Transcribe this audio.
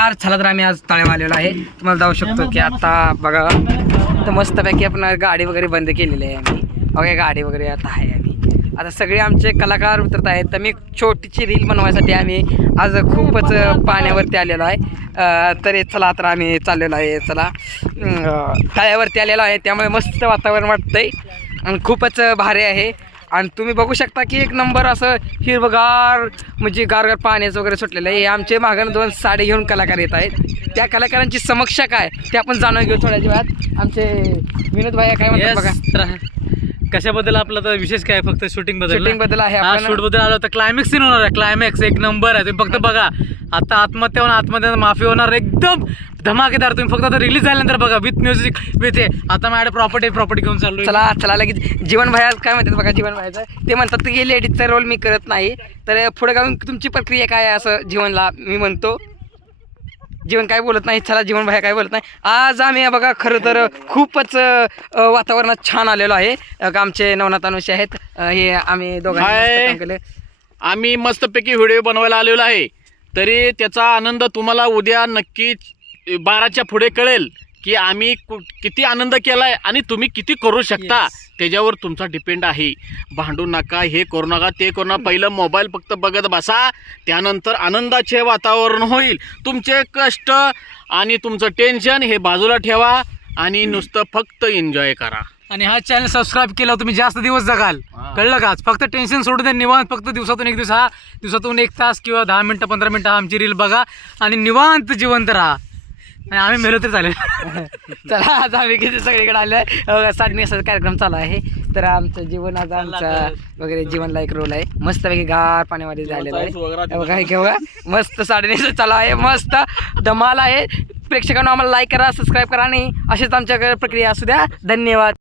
चला तर आम्ही आज तळेवर आलेलो आहे. तुम्हाला जाऊ शकतो की आता बघा तर मस्तपैकी आपण गाडी वगैरे बंद केलेली आहे आम्ही. बघा गाडी वगैरे आता आहे आम्ही आता सगळे आमचे कलाकार उतरत आहेत. तर मी छोटीशी रील बनवायसाठी आम्ही आज खूपच पाण्यावरती आलेलो आहे. तर चला तर आम्ही चाललेलो आहे. चला तळ्यावरती आलेलो आहे त्यामुळे मस्त वातावरण वाटतंय आणि खूपच भारी आहे. आणि तुम्ही बघू शकता की एक नंबर असं हिरवगार म्हणजे गारगार पाण्याचं वगैरे सुटलेलं आहे. आमचे मागं 2 साडे घेऊन कलाकार येत आहेत. त्या कलाकारांची समस्या काय ते आपण जाणून घेऊ थोड्याच वेळात. आमचे विनोद भाई काय म्हणतात बघा. कशाबद्दल आपलं तर विशेष काय फक्त शूटिंग बद्दल आहे. शूट बद्दल आलो तर क्लायमॅक्स सीन होणार आहे. क्लायमॅक्स एक नंबर आहे. तुम्ही फक्त बघा. आता आत्महत्या माफी होणार एकदम धमाकेदार. तुम्ही फक्त आता रिलीज झाल्यानंतर बघा विथ म्युझिक विथ हे. आता माझ्याकडे प्रॉपर्टी घेऊन चाललो. चला लगेच जीवन भाई काय म्हणतात बघा. जीवन भाईचं ते म्हणतात की लेडीजचा रोल मी करत नाही. तर पुढे जाऊन तुमची प्रक्रिया काय आहे असं जीवनला मी म्हणतो. जीवन काय बोलत नाही. चला जीवन भाई काय बोलत नाही. आज आम्ही बघा खरं तर खूपच वातावरणात छान आलेलो आहे. आमचे नवनाथ अनुषे आहेत. हे आम्ही दोघांनी केले. आम्ही मस्तपैकी व्हिडिओ बनवायला आलेलो आहे. तरी त्याचा आनंद तुम्हाला उद्या नक्कीच 12च्या पुढे कळेल की आम्ही किती आनंद केलाय आणि तुम्ही किती करू शकता. त्याच्यावर तुमचा डिपेंड आहे. भांडू नका, हे करू नका, ते करू नका. पहिलं मोबाईल फक्त बघत बसा. त्यानंतर आनंदाचे वातावरण होईल. तुमचे कष्ट आणि तुमचं टेन्शन हे बाजूला ठेवा आणि नुसतं फक्त एन्जॉय करा. आणि हा चॅनल सबस्क्राईब केला तुम्ही जास्त दिवस जगाल. कळलं का. फक्त टेन्शन सोडून द्या. निवांत फक्त दिवसातून एक दिवस दिवसातून 1 तास किंवा 10 मिनटं 15 मिनटं आमची रील बघा आणि निवांत जिवंत राहा. आणि आम्ही मेलो तर चालेल. चला आज आम्ही किती सगळीकडे आलो आहे. साडनेसाचा कार्यक्रम चालू आहे. तर आमचं जीवन आज आमचा वगैरे जीवनला एक रोल आहे. मस्तपैकी गार पाण्यामध्ये झालेलं आहे. बघा घेऊया मस्त साडनेसा चालू आहे. मस्त धमाल आहे. प्रेक्षकांना आम्हाला लाईक करा, सबस्क्राईब करा आणि अशीच आमच्याकडे प्रक्रिया असू द्या. धन्यवाद.